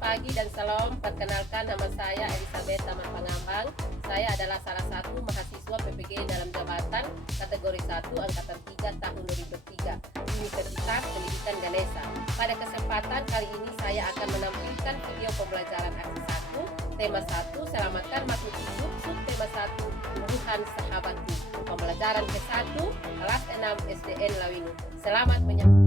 pagi dan salam. Perkenalkan, nama saya Elizabeth Taman Pangambang. Saya adalah salah satu mahasiswa PPG dalam jabatan kategori 1 angkatan 3 tahun 2003 Universitas Pendidikan Ganesha. Pada kesempatan kali ini saya akan menampilkan video pembelajaran aksi 1, tema 1, selamatkan makhluk hidup, subtema 1, tumbuhan sahabatku. Pembelajaran ke-1, kelas 6 SDN Lawinu. Selamat menyaksikan.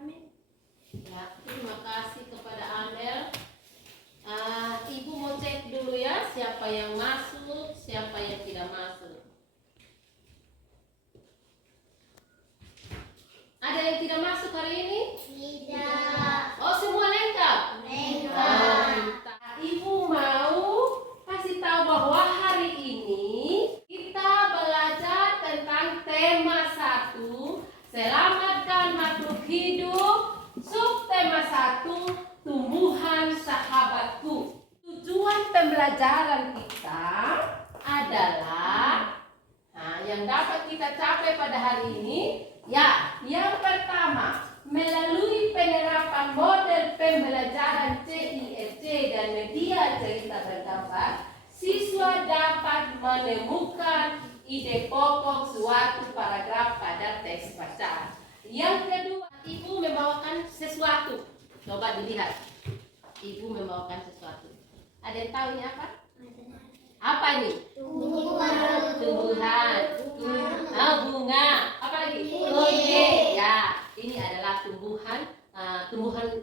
Amin. Ya, terima kasih kepada Amel. Ibu mau cek dulu ya, siapa yang masuk, siapa yang tidak masuk. Ada yang tidak masuk hari ini? Tidak. Oh, semua lengkap? Lengkap. Ibu mau kasih tahu bahwa hari ini kita belajar tentang tema 1, selamatkan makhluk hidup, subtema 1, tumbuhan sahabatku. Tujuan pembelajaran kita adalah yang dapat kita capai pada hari ini, ya, yang pertama, melalui penerapan model pembelajaran CISC dan media cerita bergambar, siswa dapat menemukan ide pokok suatu paragraf pada teks bacaan. Yang kedua, ibu membawakan sesuatu. Coba dilihat. Ibu membawakan sesuatu. Ada yang tahu ini apa? Apa ini? Tumbuhan. Bunga. Apa lagi? Kunyit. Ya, ini adalah tumbuhan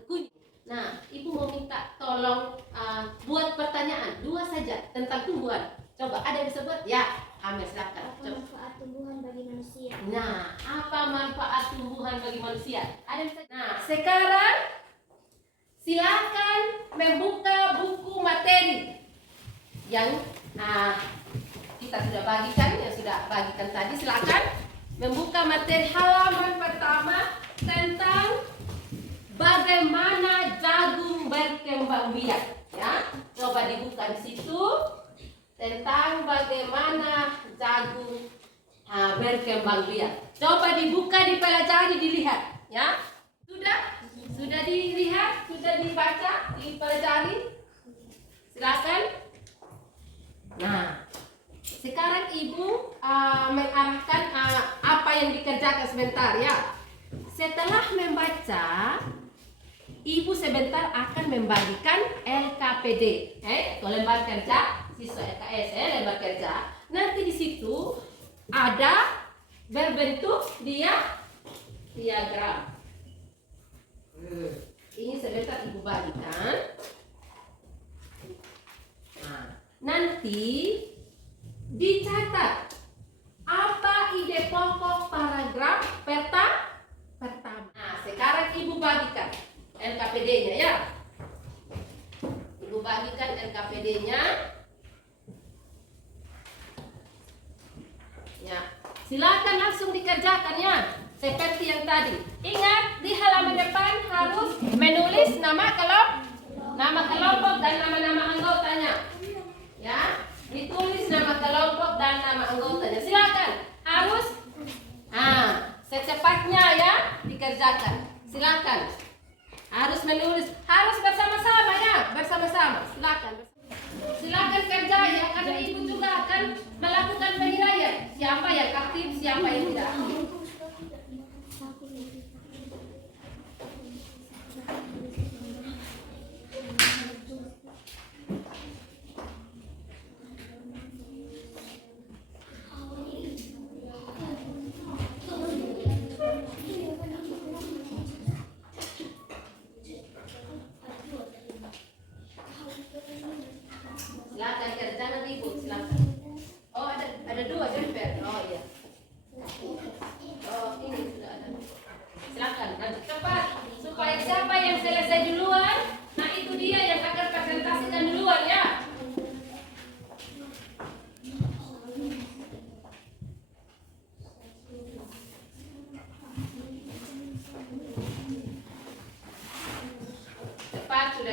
kunyit. Nah, ibu mau minta tolong buat pertanyaan 2 saja tentang tumbuhan. Coba ada yang bisa buat? Ya, Amel silakan. Apa manfaat tumbuhan bagi manusia? Nah, apa manfaat tumbuhan bagi manusia? Ada yang bisa? Nah, sekarang silakan membuka buku materi yang kita sudah bagikan, tadi. Silakan membuka materi halaman pertama tentang bagaimana jagung berkembang biak. Ya, coba dibuka di situ tentang bagaimana jagung berkembang biak. Coba dibuka, dipelajari, dilihat. Ya, sudah dilihat, sudah dibaca, dipelajari. Silakan. Nah, sekarang ibu mengarahkan apa yang dikerjakan sebentar ya. Setelah membaca, ibu sebentar akan membagikan LKPD, atau lembar kerja siswa LKS, lembar kerja. Nanti di situ ada berbentuk diagram. Ini sebentar ibu bagikan. Nanti dicatat apa ide pokok paragraf pertama. Nah, sekarang ibu bagikan LKPD-nya ya. Ibu bagikan LKPD-nya. Ya, silakan langsung dikerjakan ya. Seperti yang tadi. Ingat, di halaman depan harus menulis nama kelompok dan nama-nama anggotanya. Ya, ditulis nama kelompok dan nama anggotanya. Silakan, harus secepatnya ya dikerjakan. Silakan, harus menulis, harus bersama-sama ya, bersama-sama. Silakan kerja ya, karena ibu juga akan melakukan penilaian siapa yang aktif, siapa yang tidak aktif.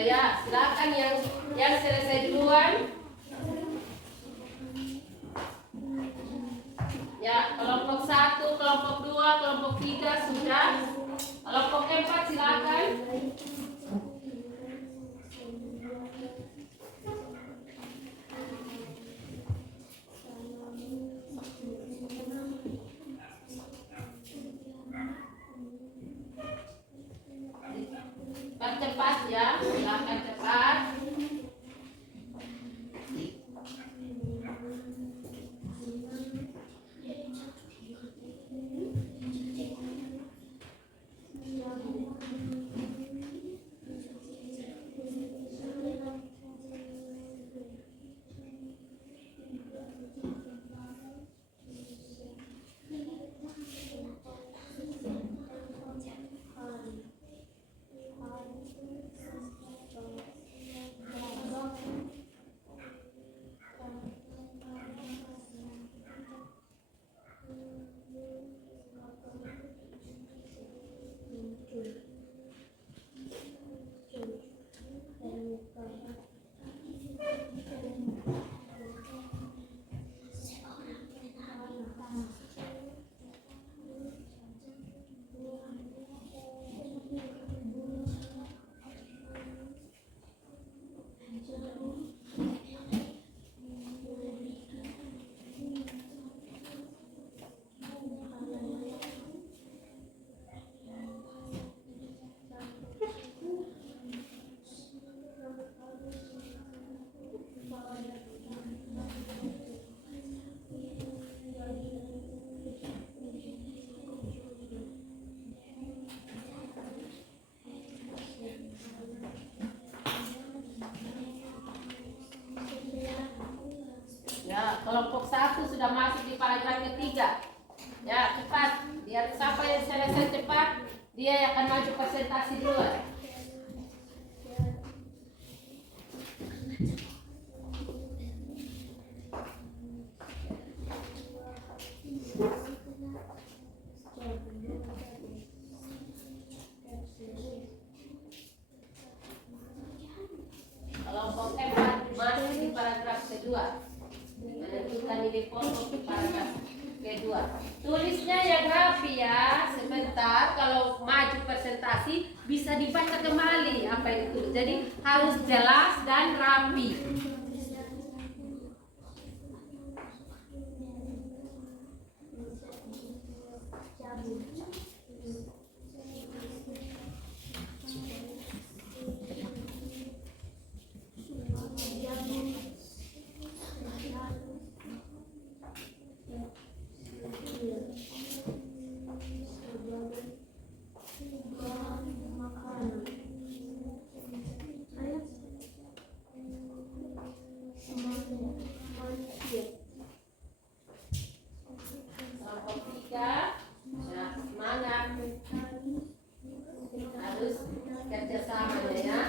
ya, silakan yang selesai duluan. Ya, kelompok 1, kelompok 2, kelompok 3 sudah. Kelompok 4 silakan. Cepat ya, silakan cepat. Ya, kelompok 1 sudah masuk di paragraf ketiga. Ya, cepat. Biar siapa yang selesai cepat, dia yang akan maju presentasi duluan. Kelompok 4 masuk di paragraf kedua. Menentukan nilai pokok di paragraf kedua. Tulisnya yang rapi ya. Sebentar kalau maju presentasi bisa dibaca kembali apa yang ditulis. Jadi harus jelas dan rapi. Kelompok 3, ya, semangat. Harus kerjasamanya ya.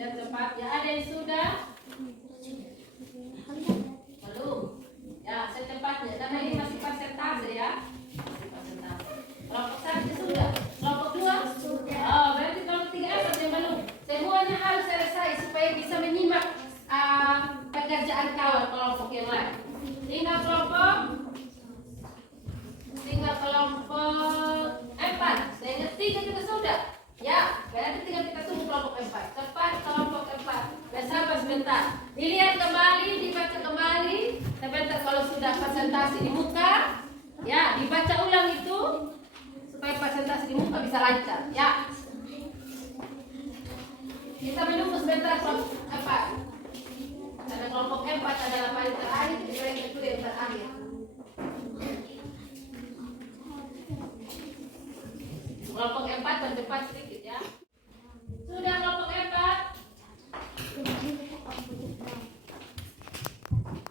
Ya cepat ya, ada yang sudah? Belum. Ya secepatnya karena ini masih persentase ya. Kelompok 1 sudah. Kelompok 2 sudah. Oh, berarti kelompok 3 apa yang belum? Semuanya harus selesai supaya bisa menyimak pekerjaan kawan kelompok yang lain. Tinggal kelompok 4. Saya ngerti juga sudah. Ya, berarti tinggal kita tunggu kelompok 4. Cepat kelompok 4. Bersabar sebentar. Kita menunggu sebentar kelompok 4. Karena kelompok 4 adalah paling terakhir, jadi yang kedua yang terakhir. Kelompok 4 berdepan sedikit ya. Sudah kelompok 4.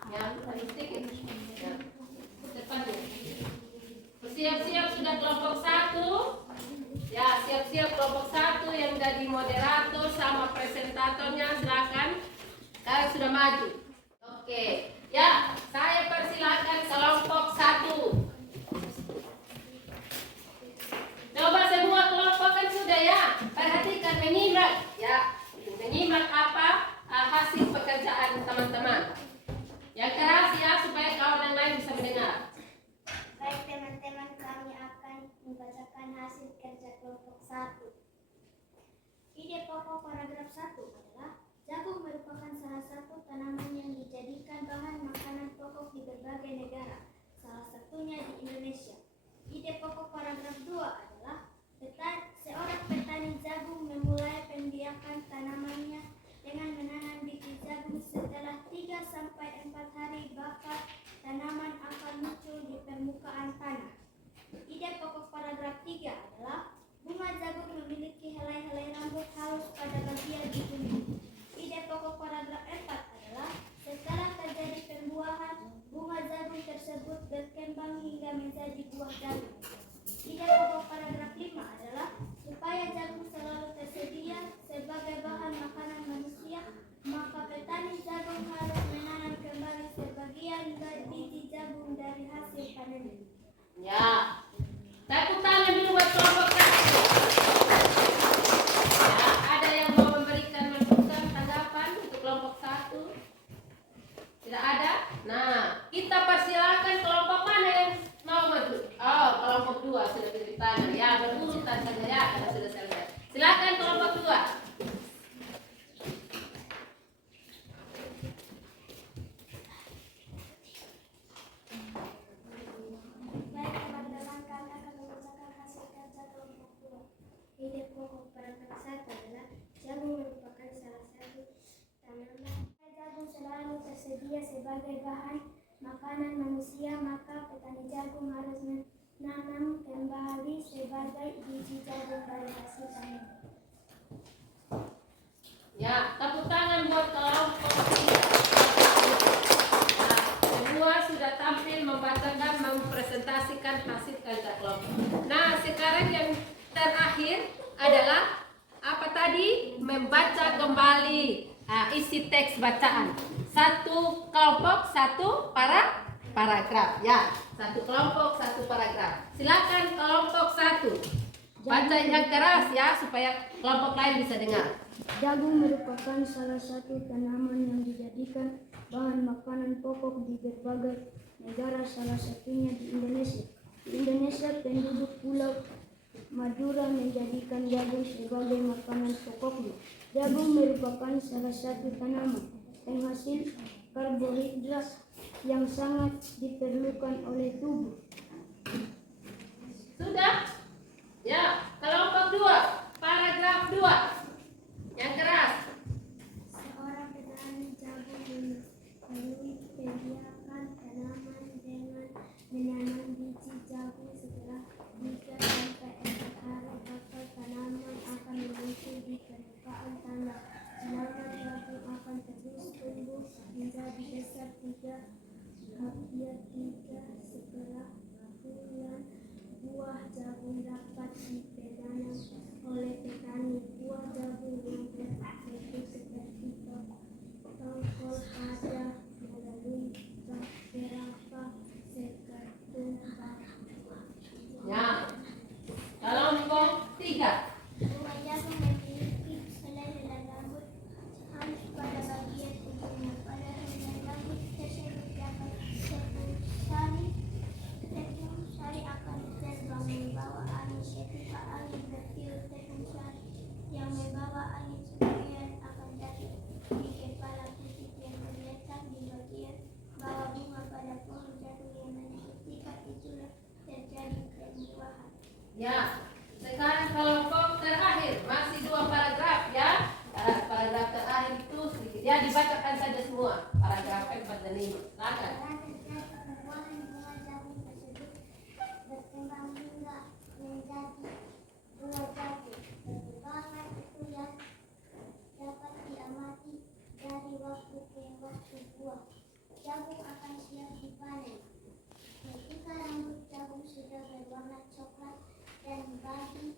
Ya, tadi sedikit. Ya. Depan ya. Bersiap-siap sudah kelompok 1. Ya, siap-siap kelompok 1 yang jadi moderator sama presentatornya, silakan. Kalian sudah maju. Oke. Ya, saya persilakan kelompok 1. Coba semua kelompok kan sudah ya. Perhatikan, menyimak ya. Menyimak apa hasil pekerjaan teman-teman. Yang keras ya supaya kawan yang lain bisa mendengar. Baik teman-teman, kami akan membacakan hasil kerja kelompok 1. Ide pokok paragraf 1 adalah jagung merupakan salah satu tanaman yang dijadikan bahan makanan pokok di berbagai negara, salah satunya di Indonesia. Ide pokok paragraf 2 adalah seorang petani jagung memulai pembiakan tanamannya dengan menanam biji jagung. Setelah 3-4 hari bakal tanaman akan muncul di permukaan tanah. Ide pokok paragraf 3 adalah bunga jagung memiliki helai-helai rambut halus pada bagian ujungnya. Ide pokok paragraf 4 adalah setelah terjadi pembuahan, bunga jagung tersebut berkembang hingga menjadi buah jagung. Ide pokok paragraf 5 adalah supaya jagung selalu tersedia sebagai bahan makanan manusia, maka petani jagung harus menanam kembali sebagian biji jagung dari hasil panennya. Ya. Tepuk tangan dulu buat kelompok 1. Ya, ada yang mau memberikan masukan, tanggapan untuk kelompok 1? Tidak ada? Nah, kita persilakan kelompok mana yang mau maju? Oh, kelompok 2 sudah tutup tangan. Ya, berurutan saja ya, karena sudah selesai. Silakan kelompok 2. Baik teman-teman, kami akan membacakan hasil kerja kelompok 2. Ide pokok paragraf 1 adalah jagung merupakan salah satu tanaman. Jagung selalu tersedia sebagai bahan makanan manusia, maka petani jagung harus menanam kembali sebagai biji jagung dari hasil panen. Ya, tepuk tangan buat kelompok 3. Nah, semua sudah tampil membacakan, mempresentasikan hasil kerja kelompok. Nah, sekarang yang terakhir adalah apa tadi? Membaca kembali isi teks bacaan. Satu kelompok, satu paragraf. Ya, satu kelompok, satu paragraf. Silakan kelompok 1. Baca yang keras ya supaya kelompok lain bisa dengar. Jagung merupakan salah satu tanaman yang dijadikan bahan makanan pokok di berbagai negara, salah satunya di Indonesia. Di Indonesia, penduduk Pulau Madura menjadikan jagung sebagai makanan pokoknya. Jagung merupakan salah satu tanaman penghasil karbohidrat yang sangat diperlukan oleh tubuh. Sudah? Ya, kelompok 2, paragraf 2. Yang keras. Seorang petani jagung melalui pembiakan tanaman dengan menanam biji jagung. Setelah 3-4 hari bakal tanaman akan muncul di permukaan tanah. Tanaman jagung akan terus tumbuh menjadi besar 3 setelah bulan. Buah jagung dapat ditanam oleh petani. Buah jagung yang berbentuk seperti tongkol ada melalui beberapa sekedung Ya. Kelompok 3. Bunga jagung memiliki helai-helai rambut halus pada bagian ujungnya. Pada helai rambut tersebut dapat tepung sari akan terbang membawa angin. Ketika angin bertiup, tepung sari yang membawa angin sebagian akan jatuh di kepala titik yang terletak di bagian bawah bunga pada pohon jagung yang lain. Ketika itulah terjadi pembuahan. Ya. Sekarang kelompok terakhir, masih 2 paragraf ya. Silakan. Setelah terjadi pembuahan bunga jagung tersebut berkembang hingga menjadi buah jagung. Perkembangan itu yang dapat diamati dari waktu ke waktu buah jagung akan siap dipanen. Ketika rambut jagung sudah berwarna coklat dan bagi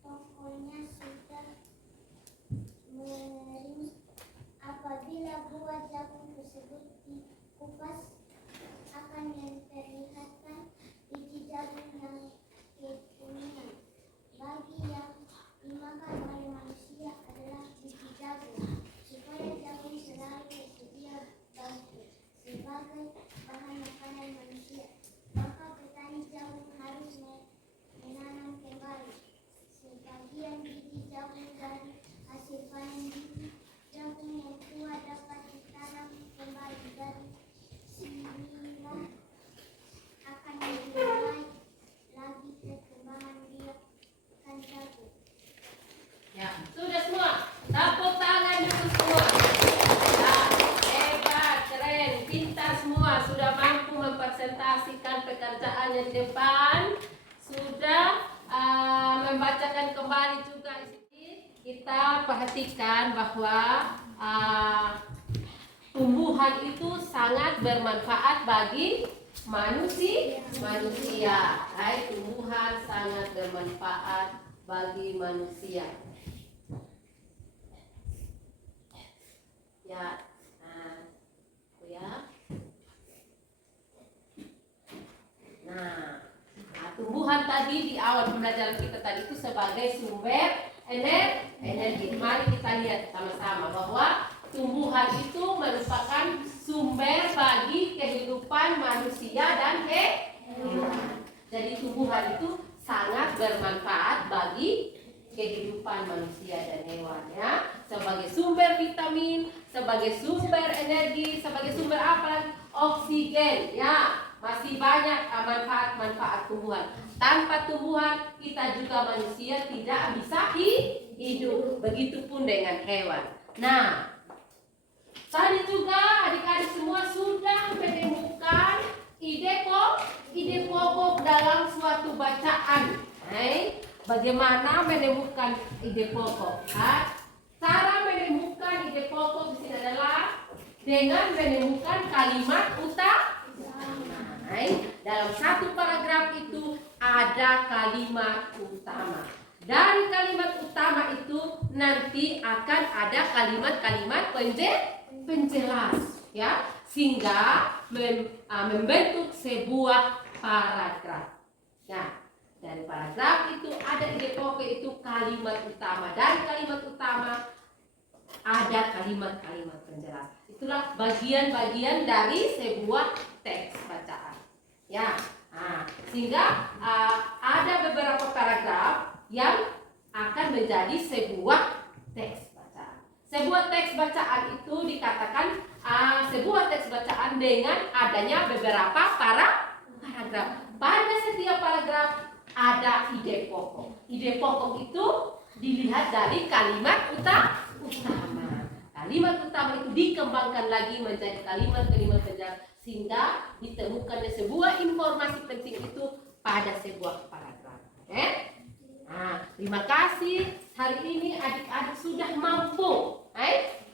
tokonya sudah mengering, apabila buah jagung tersebut dikupas akan memperlihatkan biji jagung yang kekuningan. Bagi yang dimakan oleh manusia adalah biji jagung, supaya jagung selalu tersedia sebagai bahan makanan manusia. Maka petani jagung harus menanam kembali sebagian biji jagung dari hasil panen biji jagung yang tua dapat ditanam kembali. Dari sinilah akan dimulai lagi perkembangan biakan jagung. Ya, sudah semua. Tepuk tangan dulu semua. Ya, hebat, keren, pintar semua. Sudah mampu mempresentasikan pekerjaannya di depan. Sudah membacakan kembali juga. Kita perhatikan bahwa tumbuhan itu sangat bermanfaat bagi manusia. Hai, tumbuhan sangat bermanfaat bagi manusia. Ya, tumbuhan tadi di awal pembelajaran kita tadi itu sebagai sumber energi. Mari kita lihat sama-sama bahwa tumbuhan itu merupakan sumber bagi kehidupan manusia dan hewan. Jadi tumbuhan itu sangat bermanfaat bagi kehidupan manusia dan hewan, ya. Sebagai sumber vitamin, sebagai sumber energi, sebagai sumber apa lagi? Oksigen, ya. Masih banyak manfaat-manfaat tumbuhan. Tanpa tumbuhan kita juga manusia tidak bisa hidup. Begitupun dengan hewan. Nah, tadi juga adik-adik semua sudah menemukan ide pokok dalam suatu bacaan. Bagaimana menemukan ide pokok? Cara menemukan ide pokok di sini adalah dengan menemukan kalimat utama. Dalam satu paragraf itu ada kalimat utama. Dari kalimat utama itu nanti akan ada kalimat-kalimat penjelas, ya, sehingga membentuk sebuah paragraf. Ya, dari paragraf itu ada ide pokok itu kalimat utama. Dari kalimat utama ada kalimat-kalimat penjelas. Itulah bagian-bagian dari sebuah teks bacaan. Ya, sehingga ada beberapa paragraf yang akan menjadi sebuah teks bacaan. Sebuah teks bacaan itu dikatakan sebuah teks bacaan dengan adanya beberapa paragraf. Pada setiap paragraf ada ide pokok. Ide pokok itu dilihat dari kalimat utama. Kalimat utama itu dikembangkan lagi menjadi kalimat-kalimat penjelas sehingga ditemukannya sebuah informasi penting itu pada sebuah paragraf. Terima kasih. Hari ini adik-adik sudah mampu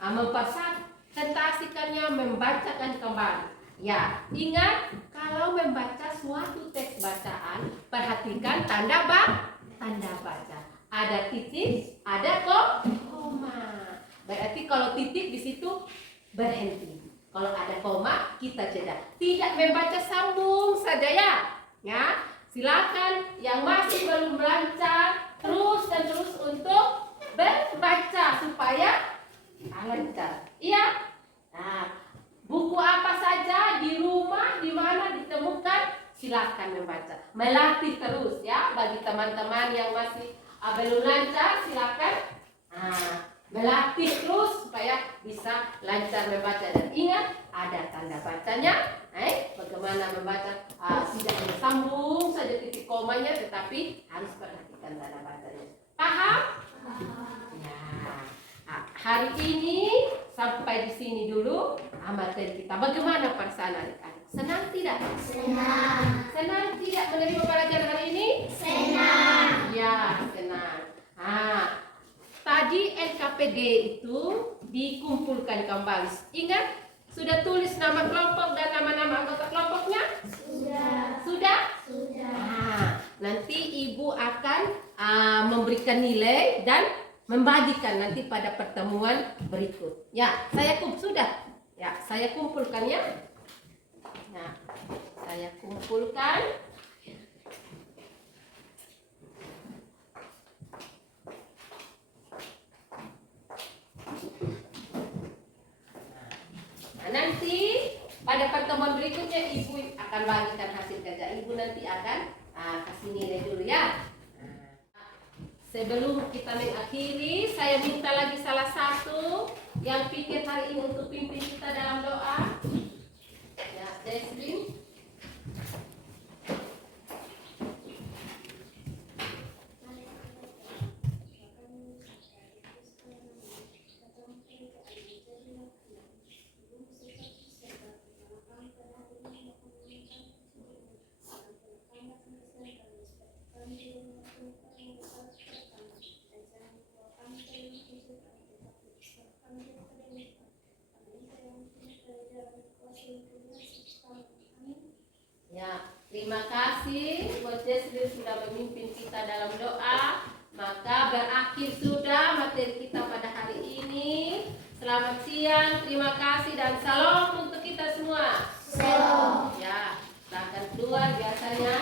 mempresentasikannya, membacakan kembali. Ya, ingat kalau membaca suatu teks bacaan, perhatikan tanda baca. Ada titik, ada koma. Berarti kalau titik di situ berhenti. Kalau ada koma, kita jeda. Tidak membaca sambung saja, ya. Ya, silakan yang masih belum lancar terus dan terus untuk membaca supaya lancar. Iya. Nah, buku apa saja di rumah di mana ditemukan, silakan membaca. Melatih terus, ya. Bagi teman-teman yang masih belum lancar, silakan melatih terus supaya bisa lancar membaca. Dan ingat, ada tanda bacanya. Bagaimana membaca, tidak hanya sambung saja titik komanya, tetapi harus perhatikan tanda bacanya. Paham? Ya. Hari ini sampai sampai di sini dulu materi kita. Bagaimana perasaan adik-adik? Senang tidak? Senang. Senang tidak menerima pelajaran hari ini? Senang. Ya, senang. Tadi NKPD itu dikumpulkan kembali. Ingat, sudah tulis nama kelompok dan nama-nama anggota kelompoknya? Sudah. Sudah? Sudah. Nanti ibu akan memberikan nilai dan membagikan nanti pada pertemuan berikut. Ya, sudah. Ya, saya kumpulkan ya. Nah, saya kumpulkan. Nanti pada pertemuan berikutnya ibu akan bagikan hasil kerja. Ibu nanti akan kasih nilai dulu ya. Sebelum kita mengakhiri, saya minta lagi salah satu yang pikir hari ini untuk pimpin kita dalam doa. Ya, Desrin. Ya, terima kasih buat Desri sudah memimpin kita dalam doa. Maka berakhir sudah materi kita pada hari ini. Selamat siang, terima kasih dan salam untuk kita semua. Salam. Ya, kita akan keluar biasanya.